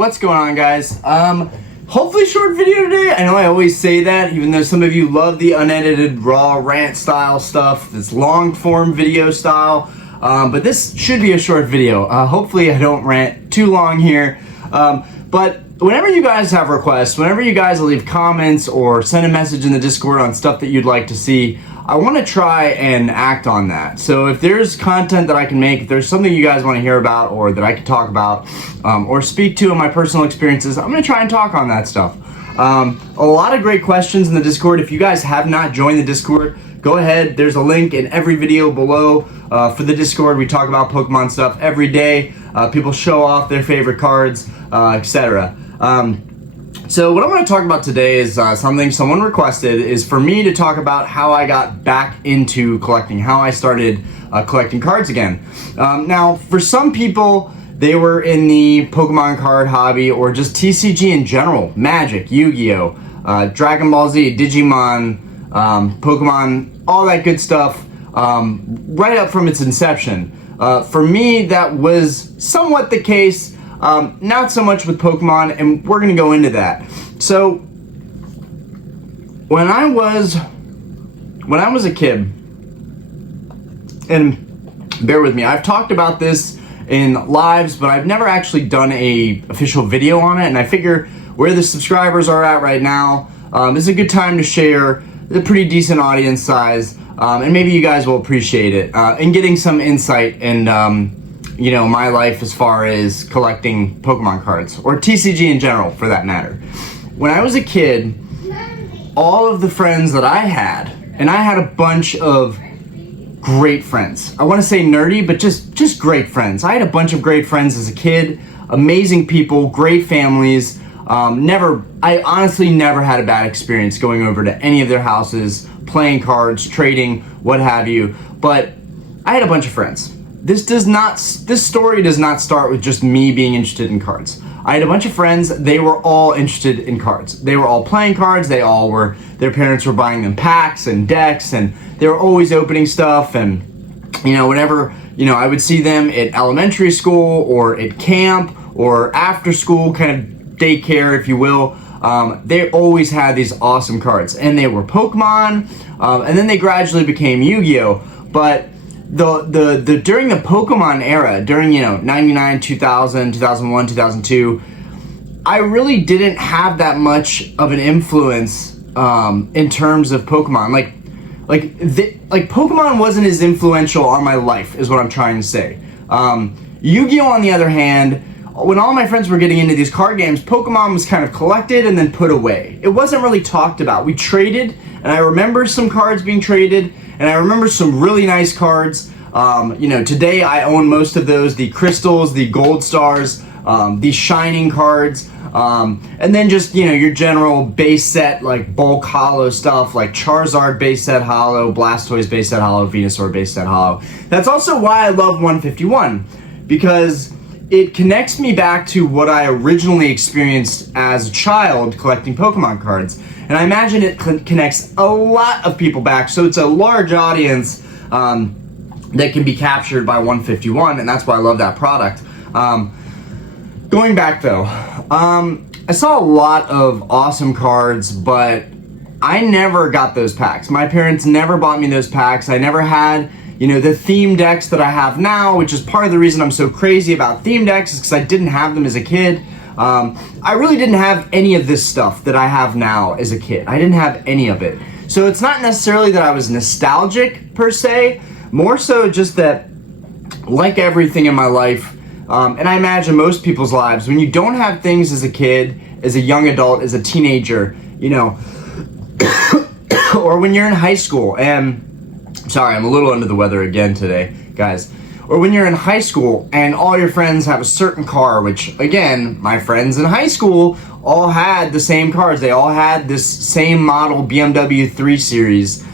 what's going on, guys? Hopefully short video today. I know I always say that, even though some of you love the unedited, raw, rant style stuff, this long form video style, but this should be a short video. Hopefully I don't rant too long here, but whenever you guys have requests, whenever you guys leave comments or send a message in the Discord on stuff that you'd like to see, I want to try and act on that. So if there's content that I can make, if there's something you guys want to hear about or that I can talk about or speak to in my personal experiences, I'm going to try and talk on that stuff. A lot of great questions in the Discord. If you guys have not joined the Discord, go ahead. There's a link in every video below for the Discord. We talk about Pokemon stuff every day. People show off their favorite cards, etc. So what I want to talk about today is something someone requested, is for me to talk about how I got back into collecting, how I started collecting cards again. Now, for some people, they were in the Pokemon card hobby or just TCG in general, Magic, Yu-Gi-Oh, Dragon Ball Z, Digimon, Pokemon, all that good stuff, right up from its inception. For me, that was somewhat the case. Not so much with Pokemon, and we're going to go into that. So, when I was a kid, and bear with me, I've talked about this in lives, but I've never actually done a official video on it, and I figure where the subscribers are at right now, is a good time to share. It's a pretty decent audience size, and maybe you guys will appreciate it, and getting some insight and, you know, my life as far as collecting Pokemon cards, or TCG in general, for that matter. When I was a kid, all of the friends that I had, and I had a bunch of great friends. I want to say nerdy, but just great friends. I had a bunch of great friends as a kid, amazing people, great families. I honestly never had a bad experience going over to any of their houses, playing cards, trading, what have you. But I had a bunch of friends. This story does not start with just me being interested in cards. I had a bunch of friends, they were all interested in cards. They were all playing cards, their parents were buying them packs and decks, and they were always opening stuff, and, you know, whenever, you know, I would see them at elementary school, or at camp, or after school, kind of daycare, if you will, they always had these awesome cards, and they were Pokemon, and then they gradually became Yu-Gi-Oh! But during the Pokemon era, during, you know, 99, 2000, 2001, 2002, I really didn't have that much of an influence in terms of Pokemon. Like Pokemon wasn't as influential on my life, is what I'm trying to say. Yu-Gi-Oh! On the other hand, when all my friends were getting into these card games, Pokemon was kind of collected and then put away. It wasn't really talked about. We traded, and I remember some cards being traded, and I remember some really nice cards. You know, today I own most of those, the crystals, the gold stars, the shining cards, and then just, you know, your general base set, like bulk holo stuff, like Charizard base set holo, Blastoise base set holo, Venusaur base set holo. That's also why I love 151, because it connects me back to what I originally experienced as a child collecting Pokemon cards. And I imagine it connects a lot of people back, so it's a large audience that can be captured by 151, and that's why I love that product. Going back though, I saw a lot of awesome cards, but I never got those packs. My parents never bought me those packs. I never had, you know, the theme decks that I have now, which is part of the reason I'm so crazy about theme decks, is because I didn't have them as a kid. I really didn't have any of this stuff that I have now as a kid. I didn't have any of it. So it's not necessarily that I was nostalgic per se, more so just that, like everything in my life, and I imagine most people's lives, when you don't have things as a kid, as a young adult, as a teenager, you know, or when you're in high school, and sorry, I'm a little under the weather again today, guys. Or when you're in high school and all your friends have a certain car, which, again, my friends in high school all had the same cars. They all had this same model BMW 3 Series.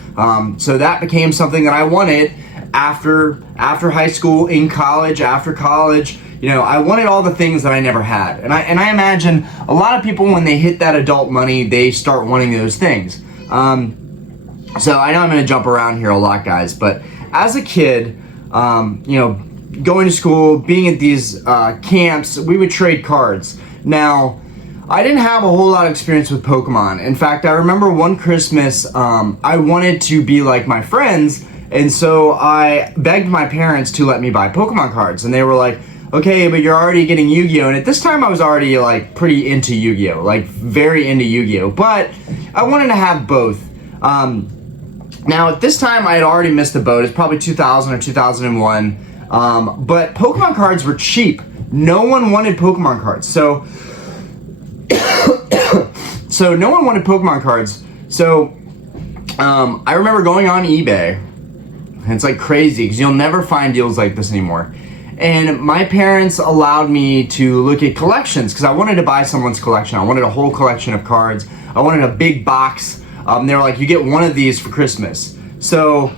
So that became something that I wanted after high school, in college, after college. You know, I wanted all the things that I never had. And I imagine a lot of people, when they hit that adult money, they start wanting those things. So I know I'm going to jump around here a lot, guys, but as a kid, you know, going to school, being at these camps, we would trade cards. Now, I didn't have a whole lot of experience with Pokemon. In fact, I remember one Christmas, I wanted to be like my friends, and so I begged my parents to let me buy Pokemon cards, and they were like, okay, but you're already getting Yu-Gi-Oh! And at this time I was already like pretty into Yu-Gi-Oh! Like very into Yu-Gi-Oh! But I wanted to have both. Now at this time I had already missed the boat. It's probably 2000 or 2001. But Pokemon cards were cheap. No one wanted Pokemon cards. So no one wanted Pokemon cards. So I remember going on eBay. And it's like crazy because you'll never find deals like this anymore. And my parents allowed me to look at collections because I wanted to buy someone's collection. I wanted a whole collection of cards. I wanted a big box. They were like, you get one of these for Christmas. So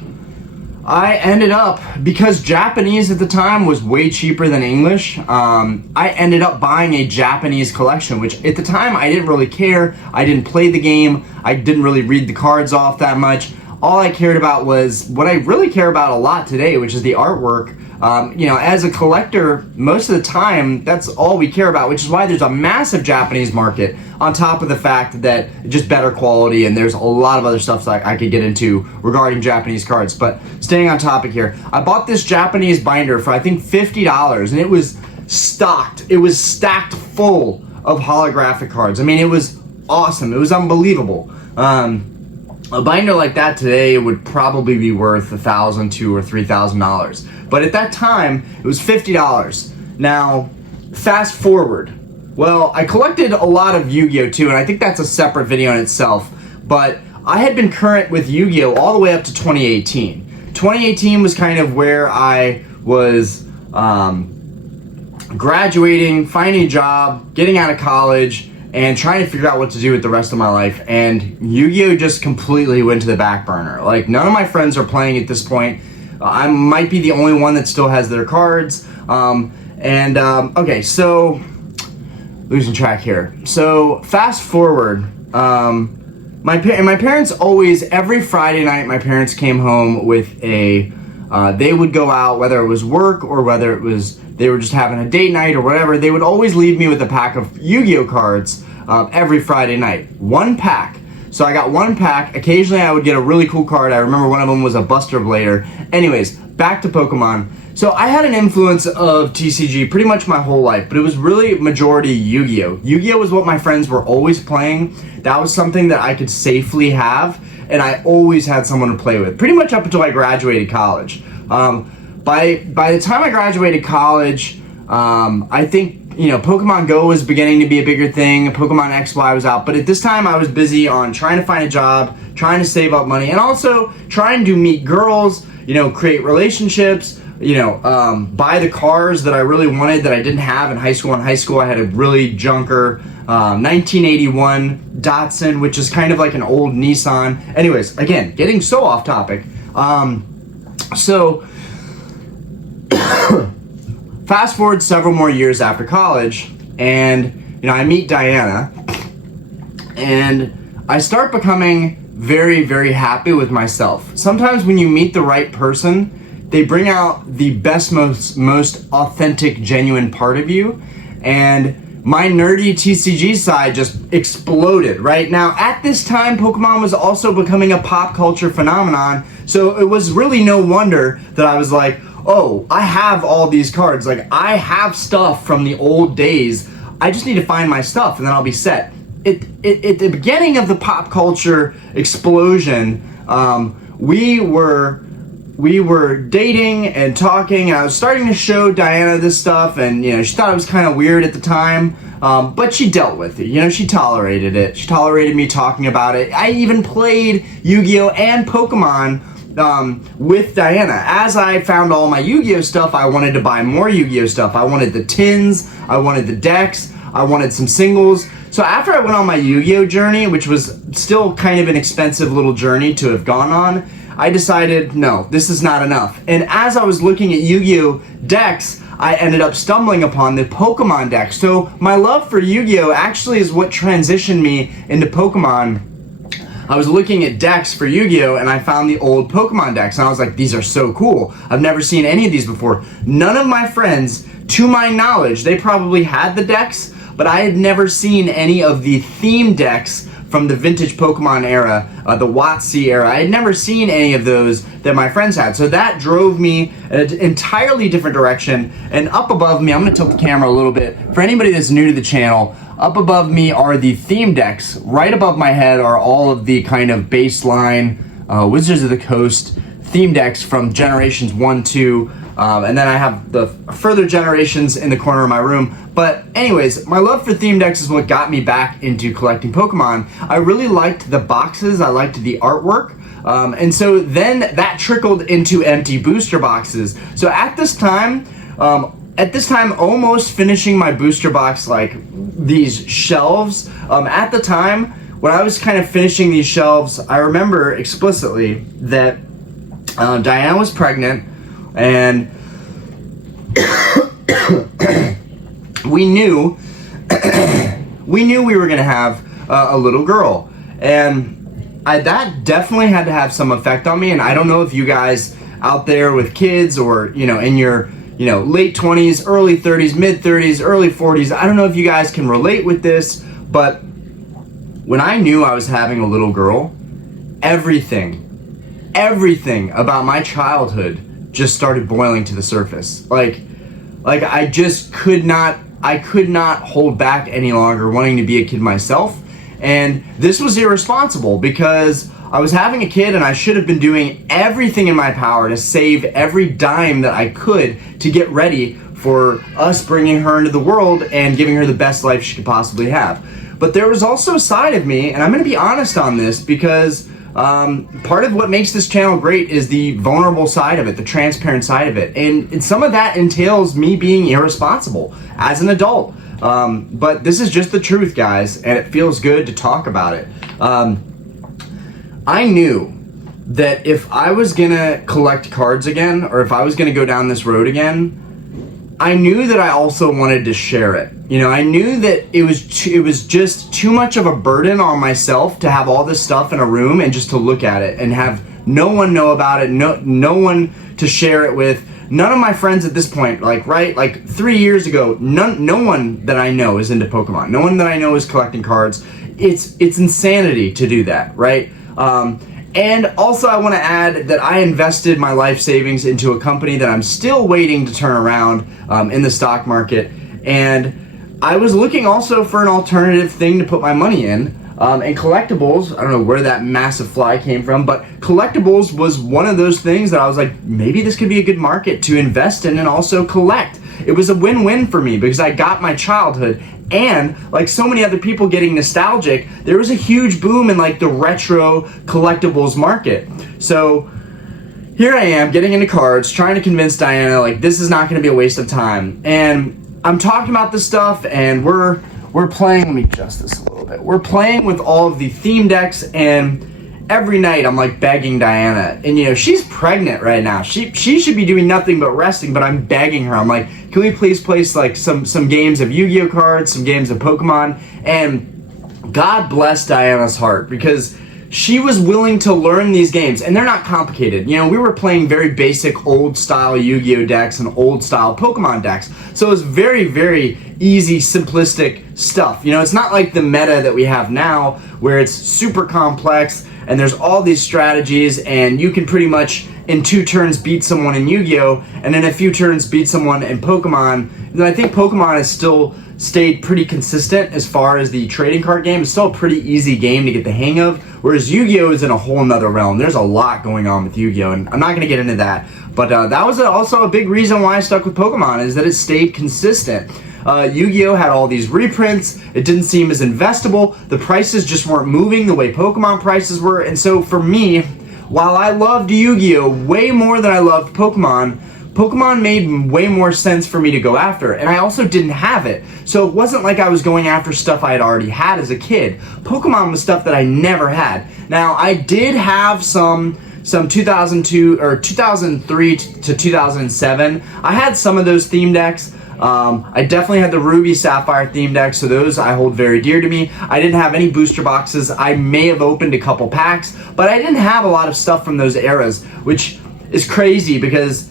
I ended up, because Japanese at the time was way cheaper than English, I ended up buying a Japanese collection, which at the time I didn't really care. I didn't play the game. I didn't really read the cards off that much. All I cared about was what I really care about a lot today, which is the artwork. As a collector, most of the time, that's all we care about, which is why there's a massive Japanese market on top of the fact that just better quality, and there's a lot of other stuff that I could get into regarding Japanese cards. But staying on topic here, I bought this Japanese binder for I think $50, and it was stocked. It was stacked full of holographic cards. I mean, it was awesome. It was unbelievable. A binder like that today would probably be worth $1,000, $2,000, or $3,000. But at that time, it was $50. Now, fast forward. Well, I collected a lot of Yu-Gi-Oh! Too, and I think that's a separate video in itself. But I had been current with Yu-Gi-Oh! All the way up to 2018. 2018 was kind of where I was graduating, finding a job, getting out of college, and trying to figure out what to do with the rest of my life. And Yu-Gi-Oh! Just completely went to the back burner. Like, none of my friends are playing at this point. I might be the only one that still has their cards. Okay, so losing track here. So fast forward. My parents always, every Friday night, my parents came home with a. They would go out, whether it was work or whether it was they were just having a date night or whatever. They would always leave me with a pack of Yu-Gi-Oh! Cards every Friday night. One pack. So I got one pack. Occasionally I would get a really cool card. I remember one of them was a Buster Blader. Anyways, back to Pokemon. So I had an influence of TCG pretty much my whole life, but it was really majority Yu-Gi-Oh! Yu-Gi-Oh! Was what my friends were always playing. That was something that I could safely have, and I always had someone to play with, pretty much up until I graduated college. By the time I graduated college, I think, Pokemon Go was beginning to be a bigger thing. Pokemon XY was out. But at this time, I was busy on trying to find a job, trying to save up money, and also trying to meet girls, create relationships, buy the cars that I really wanted that I didn't have in high school. In high school, I had a really junker 1981 Datsun, which is kind of like an old Nissan. Anyways, again, getting so off topic. Fast forward several more years after college, and I meet Diana, and I start becoming very, very happy with myself. Sometimes when you meet the right person, they bring out the best, most authentic, genuine part of you, and my nerdy TCG side just exploded. Right now, at this time, Pokemon was also becoming a pop culture phenomenon, so it was really no wonder that I was like, oh, I have all these cards. Like, I have stuff from the old days. I just need to find my stuff, and then I'll be set. At the beginning of the pop culture explosion, we were dating and talking. I was starting to show Diana this stuff, and she thought it was kind of weird at the time, but she dealt with it. She tolerated it. She tolerated me talking about it. I even played Yu-Gi-Oh! And Pokemon with Diana. As I found all my Yu-Gi-Oh! Stuff, I wanted to buy more Yu-Gi-Oh! Stuff. I wanted the tins, I wanted the decks, I wanted some singles. So after I went on my Yu-Gi-Oh! Journey, which was still kind of an expensive little journey to have gone on, I decided, no, this is not enough. And as I was looking at Yu-Gi-Oh! Decks, I ended up stumbling upon the Pokemon deck. So my love for Yu-Gi-Oh! Actually is what transitioned me into Pokemon. I was looking at decks for Yu-Gi-Oh! And I found the old Pokemon decks, and I was like, these are so cool. I've never seen any of these before. None of my friends, to my knowledge, they probably had the decks, but I had never seen any of the theme decks from the vintage Pokemon era, the WotC era. I had never seen any of those that my friends had. So that drove me in an entirely different direction. And up above me, I'm gonna tilt the camera a little bit. For anybody that's new to the channel, up above me are the theme decks. Right above my head are all of the kind of baseline Wizards of the Coast theme decks from generations 1, 2, and then I have the further generations in the corner of my room. But anyways, my love for theme decks is what got me back into collecting Pokemon. I really liked the boxes, I liked the artwork, and so then that trickled into empty booster boxes. So at this time, almost finishing my booster box, like these shelves, at the time, when I was kind of finishing these shelves, I remember explicitly that Diana was pregnant, and we knew we were gonna have a little girl, and that definitely had to have some effect on me. And I don't know if you guys out there with kids, or in your late 20s, early 30s, mid 30s, early 40s, I don't know if you guys can relate with this, but when I knew I was having a little girl, everything about my childhood just started boiling to the surface. Like I just could not hold back any longer, wanting to be a kid myself. And this was irresponsible, because I was having a kid and I should have been doing everything in my power to save every dime that I could to get ready for us bringing her into the world and giving her the best life she could possibly have. But there was also a side of me, and I'm gonna be honest on this, because part of what makes this channel great is the vulnerable side of it, the transparent side of it. And some of that entails me being irresponsible as an adult. But this is just the truth, guys, and it feels good to talk about it. I knew that if I was gonna collect cards again, or if I was gonna go down this road again, I knew that I also wanted to share it. I knew that it was just too much of a burden on myself to have all this stuff in a room and just to look at it and have no one know about it, no one to share it with. None of my friends at this point, like 3 years ago, no one that I know is into Pokemon. No one that I know is collecting cards. It's insanity to do that, right? And also I want to add that I invested my life savings into a company that I'm still waiting to turn around in the stock market. And I was looking also for an alternative thing to put my money in. And collectibles, I don't know where that massive fly came from, but collectibles was one of those things that I was like, maybe this could be a good market to invest in and also collect. It was a win-win for me, because I got my childhood, and like so many other people getting nostalgic, there was a huge boom in like the retro collectibles market. So here I am getting into cards, trying to convince Diana like this is not going to be a waste of time. And I'm talking about this stuff, and we're playing, let me adjust this a little bit. We're playing with all of the theme decks, and every night I'm like begging Diana, and she's pregnant right now. She should be doing nothing but resting, but I'm begging her. I'm like, can we please play like some games of Yu-Gi-Oh cards, some games of Pokemon? And God bless Diana's heart, because she was willing to learn these games, and they're not complicated. We were playing very basic old style Yu-Gi-Oh decks and old style Pokemon decks. So it was very, very easy, simplistic stuff. It's not like the meta that we have now, where it's super complex and there's all these strategies, and you can pretty much in 2 turns beat someone in Yu-Gi-Oh, and in a few turns beat someone in Pokemon. And I think Pokemon has still stayed pretty consistent as far as the trading card game. It's still a pretty easy game to get the hang of, whereas Yu-Gi-Oh is in a whole nother realm. There's a lot going on with Yu-Gi-Oh, and I'm not going to get into that. But that was also a big reason why I stuck with Pokemon, is that it stayed consistent. Yu-Gi-Oh had all these reprints. It didn't seem as investable. The prices just weren't moving the way Pokemon prices were. And so for me, while I loved Yu-Gi-Oh way more than I loved Pokemon, Pokemon made way more sense for me to go after. And I also didn't have it. So it wasn't like I was going after stuff I had already had as a kid. Pokemon was stuff that I never had. Now, I did have some 2002 or 2003 to 2007. I had some of those theme decks. I definitely had the Ruby Sapphire theme deck, so those I hold very dear to me. I didn't have any booster boxes. I may have opened a couple packs, but I didn't have a lot of stuff from those eras, which is crazy, because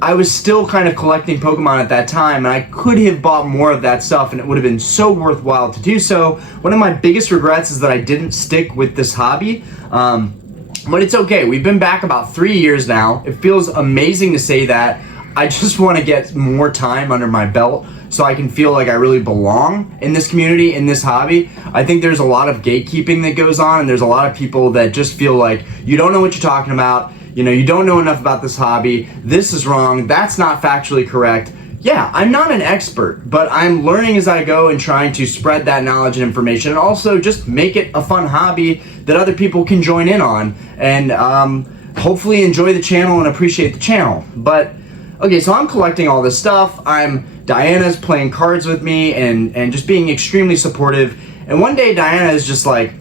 I was still kind of collecting Pokemon at that time, and I could have bought more of that stuff, and it would have been so worthwhile to do so. One of my biggest regrets is that I didn't stick with this hobby, but it's okay. We've been back about 3 years now. It feels amazing to say that. I just want to get more time under my belt so I can feel like I really belong in this community, in this hobby. I think there's a lot of gatekeeping that goes on, and there's a lot of people that just feel like you don't know what you're talking about. You know, you don't know enough about this hobby. This is wrong. That's not factually correct. Yeah, I'm not an expert, but I'm learning as I go and trying to spread that knowledge and information, and also just make it a fun hobby that other people can join in on and hopefully enjoy the channel and appreciate the channel. But okay, so I'm collecting all this stuff. Diana's playing cards with me and just being extremely supportive. And one day Diana is just like,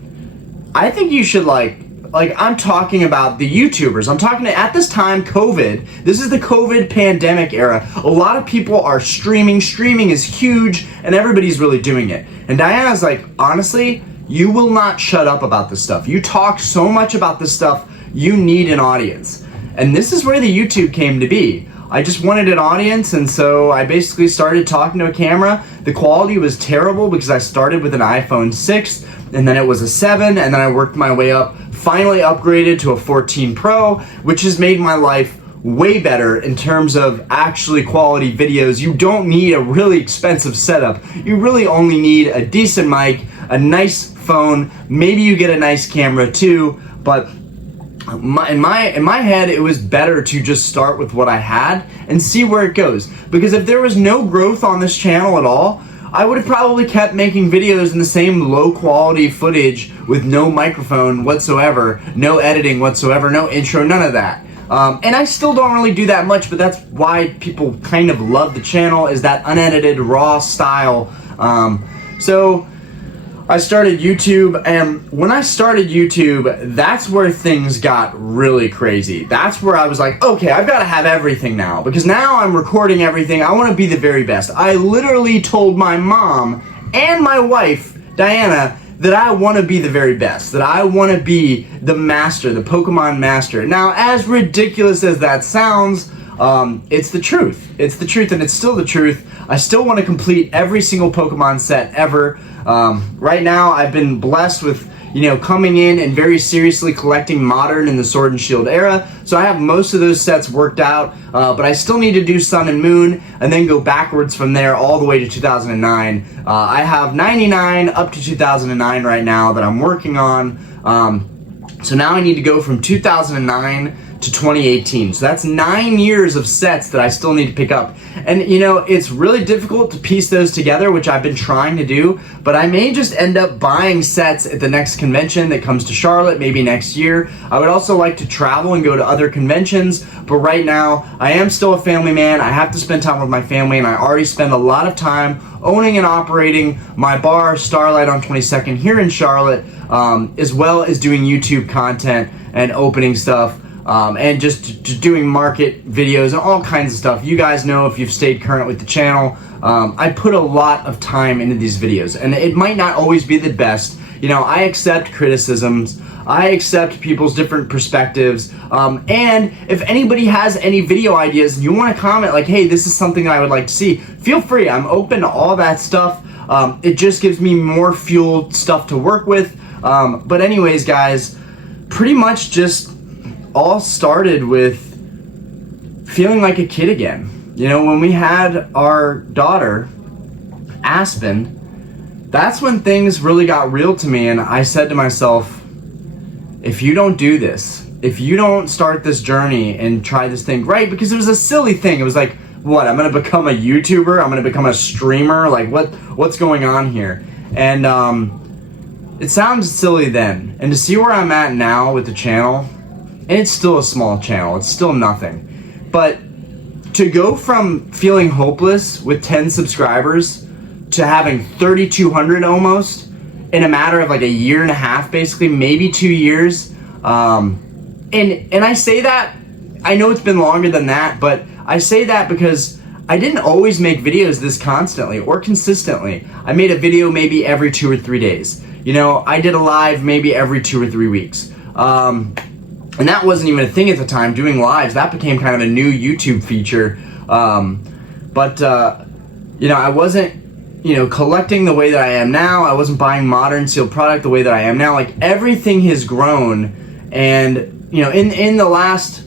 I think you should like I'm talking about the YouTubers. I'm talking at this time, COVID. This is the COVID pandemic era. A lot of people are streaming. Streaming is huge and everybody's really doing it. And Diana's like, honestly, you will not shut up about this stuff. You talk so much about this stuff, you need an audience. And this is where the YouTube came to be. I just wanted an audience, and so I basically started talking to a camera. The quality was terrible because I started with an iPhone 6, and then it was a 7, and then I worked my way up, finally upgraded to a 14 Pro, which has made my life way better in terms of actually quality videos. You don't need a really expensive setup. You really only need a decent mic, a nice phone, maybe you get a nice camera too, but in my head, it was better to just start with what I had and see where it goes. Because if there was no growth on this channel at all, I would have probably kept making videos in the same low quality footage with no microphone whatsoever, no editing whatsoever, no intro, none of that. And I still don't really do that much, but that's why people kind of love the channel, is that unedited, raw style. So I started YouTube, and when I started YouTube, that's where things got really crazy. That's where I was like, okay, I've got to have everything now, because now I'm recording everything. I want to be the very best. I literally told my mom and my wife, Diana, that I want to be the very best, that I want to be the master, the Pokemon master. Now, as ridiculous as that sounds, it's the truth. It's the truth, and it's still the truth. I still want to complete every single Pokemon set ever. Right now, I've been blessed with, coming in and very seriously collecting Modern in the Sword and Shield era. So I have most of those sets worked out, but I still need to do Sun and Moon and then go backwards from there all the way to 2009. I have 99 up to 2009 right now that I'm working on. So now I need to go from 2009 to 2018. So that's 9 years of sets that I still need to pick up. And it's really difficult to piece those together, which I've been trying to do, but I may just end up buying sets at the next convention that comes to Charlotte, maybe next year. I would also like to travel and go to other conventions, but right now I am still a family man. I have to spend time with my family, and I already spend a lot of time owning and operating my bar, Starlight on 22nd here in Charlotte, as well as doing YouTube content and opening stuff. And just doing market videos and all kinds of stuff. You guys know, if you've stayed current with the channel, I put a lot of time into these videos, and it might not always be the best. I accept criticisms, I accept people's different perspectives, and if anybody has any video ideas and you want to comment like, hey, this is something that I would like to see, feel free. I'm open to all that stuff. It just gives me more fuel stuff to work with. But anyways, guys, pretty much just all started with feeling like a kid again. When we had our daughter, Aspen, that's when things really got real to me, and I said to myself, if you don't do this, if you don't start this journey and try this thing, right? Because it was a silly thing. It was like, what, I'm gonna become a YouTuber? I'm gonna become a streamer? Like, what's going on here? And it sounds silly then. And to see where I'm at now with the channel, and it's still a small channel, it's still nothing, but to go from feeling hopeless with 10 subscribers to having 3,200 almost in a matter of like a year and a half, basically, maybe 2 years. And I say that, I know it's been longer than that, but I say that because I didn't always make videos this constantly or consistently. I made a video maybe every 2 or 3 days. I did a live maybe every 2 or 3 weeks. And that wasn't even a thing at the time, doing lives. That became kind of a new YouTube feature. You know, I wasn't, you know, collecting the way that I am now. I wasn't buying modern sealed product the way that I am now. Like, everything has grown. And, you know, in the last,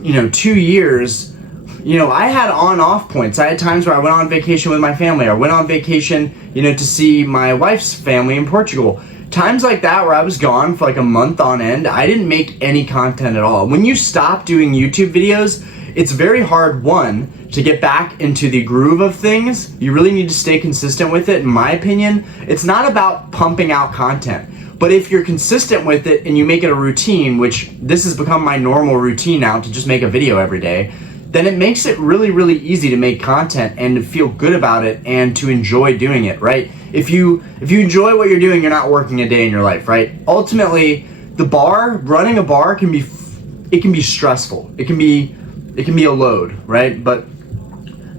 you know, 2 years, you know, I had on-off points. I had times where I went on vacation with my family. I went on vacation, you know, to see my wife's family in Portugal. Times like that where I was gone for like a month on end, I didn't make any content at all. When you stop doing YouTube videos, it's very hard, one, to get back into the groove of things. You really need to stay consistent with it, in my opinion. It's not about pumping out content. But if you're consistent with it and you make it a routine, which this has become my normal routine now, to just make a video every day, then it makes it really, really easy to make content and to feel good about it and to enjoy doing it, right? If you enjoy what you're doing, you're not working a day in your life, right? Ultimately, running a bar can be stressful. It can be a load, right? But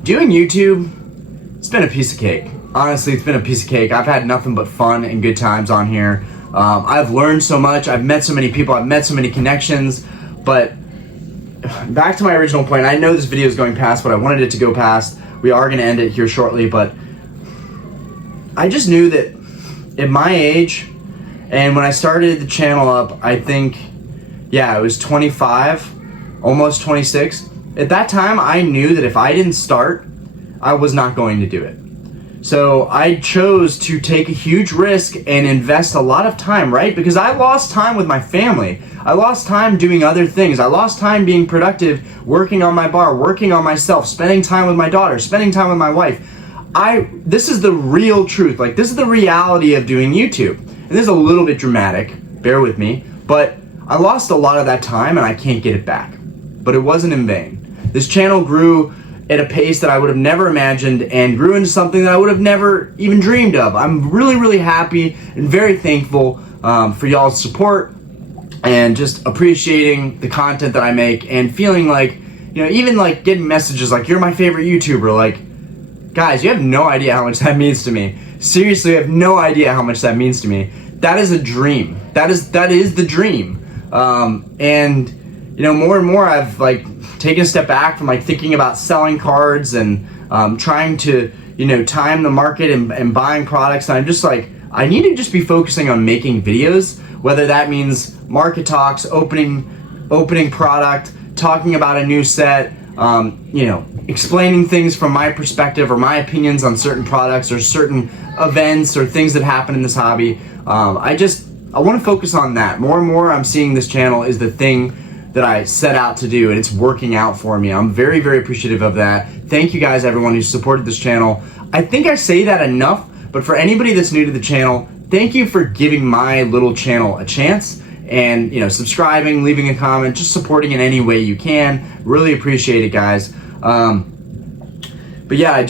doing YouTube, it's been a piece of cake. Honestly, it's been a piece of cake. I've had nothing but fun and good times on here. I've learned so much. I've met so many people. I've met so many connections. But back to my original point, I know this video is going past what I wanted it to go past. We are going to end it here shortly, but I just knew that at my age, and when I started the channel up, I think, yeah, it was 25, almost 26. At that time, I knew that if I didn't start, I was not going to do it. So I chose to take a huge risk and invest a lot of time, right? Because I lost time with my family. I lost time doing other things. I lost time being productive, working on my bar, working on myself, spending time with my daughter, spending time with my wife. This is the real truth. Like, this is the reality of doing YouTube. And this is a little bit dramatic, bear with me, but I lost a lot of that time and I can't get it back. But it wasn't in vain. This channel grew at a pace that I would have never imagined and grew into something that I would have never even dreamed of. I'm really, really happy and very thankful for y'all's support and just appreciating the content that I make and feeling like, you know, even like getting messages like, you're my favorite YouTuber. Like, guys, you have no idea how much that means to me. Seriously, you have no idea how much that means to me. That is a dream. That is the dream. And, you know, more and more I've like taken a step back from like thinking about selling cards and trying to, you know, time the market and buying products. And I'm just like, I need to just be focusing on making videos, whether that means market talks, opening product, talking about a new set, you know, explaining things from my perspective or my opinions on certain products or certain events or things that happen in this hobby. I want to focus on that. More and more I'm seeing this channel is the thing that I set out to do, and it's working out for me. I'm very, very appreciative of that. Thank you guys, everyone who supported this channel. I think I say that enough, but for anybody that's new to the channel, thank you for giving my little channel a chance and, you know, subscribing, leaving a comment, just supporting in any way you can. Really appreciate it, guys. But yeah,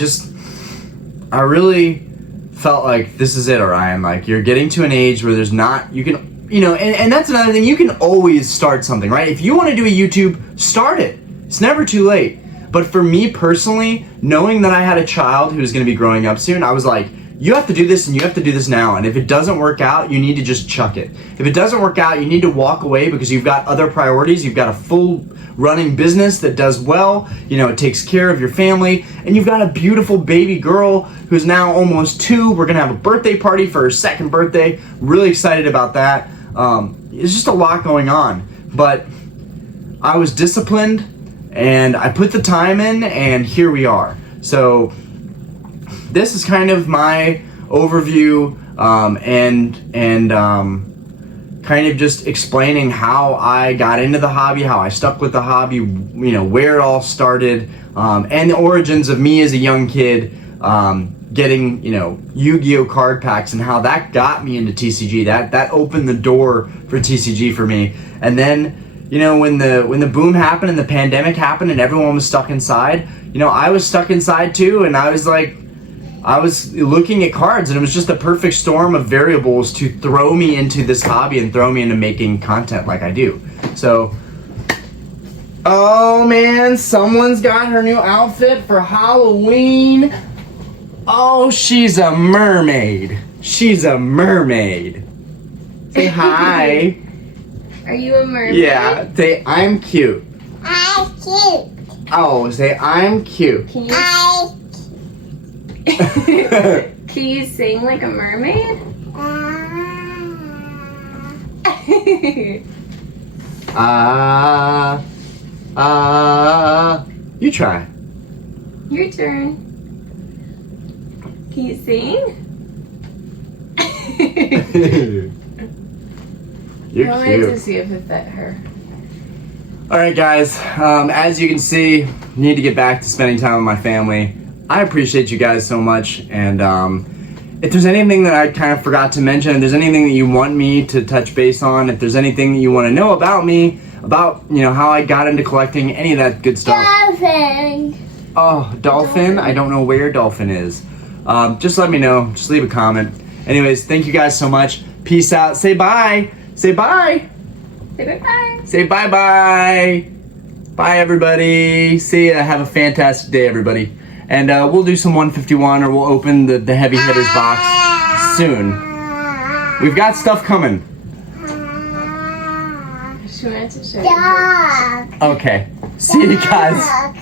I really felt like this is it, Orion. Like, you're getting to an age where there's not, you can, you know, and that's another thing, you can always start something, right? If you want to do a YouTube, start it. It's never too late. But for me personally, knowing that I had a child who was going to be growing up soon, I was like, you have to do this and you have to do this now. And if it doesn't work out, you need to just chuck it. If it doesn't work out, you need to walk away because you've got other priorities. You've got a full running business that does well. You know, it takes care of your family. And you've got a beautiful baby girl who's now almost 2. We're going to have a birthday party for her 2nd birthday. Really excited about that. It's just a lot going on. But I was disciplined and I put the time in, and here we are. So this is kind of my overview and kind of just explaining how I got into the hobby, how I stuck with the hobby, you know, where it all started, and the origins of me as a young kid getting, you know, Yu-Gi-Oh card packs and how that got me into TCG. That opened the door for TCG for me. And then, you know, when the boom happened and the pandemic happened and everyone was stuck inside, you know, I was stuck inside too, and I was like, I was looking at cards, and it was just the perfect storm of variables to throw me into this hobby and throw me into making content like I do. So, oh man, someone's got her new outfit for Halloween. Oh, she's a mermaid. She's a mermaid. Say hi. Are you a mermaid? Yeah, say I'm cute. I'm cute. Oh, say I'm cute. Can you can you sing like a mermaid? You try. Your turn. Can you sing? You're I'll wait cute. to see if it fit her. Alright guys, as you can see, need to get back to spending time with my family. I appreciate you guys so much, and if there's anything that I kind of forgot to mention, if there's anything that you want me to touch base on, if there's anything that you want to know about me, about, you know, how I got into collecting, any of that good stuff. Dolphin. Oh, dolphin? I don't know where dolphin is. Just let me know. Just leave a comment. Anyways, thank you guys so much. Peace out. Say bye. Say bye. Say bye-bye. Say bye-bye. Bye, everybody. See ya. Have a fantastic day, everybody. And we'll do some 151, or we'll open the heavy hitters box soon. We've got stuff coming. She wanted to show you. Dog. Okay. See you guys. Dog.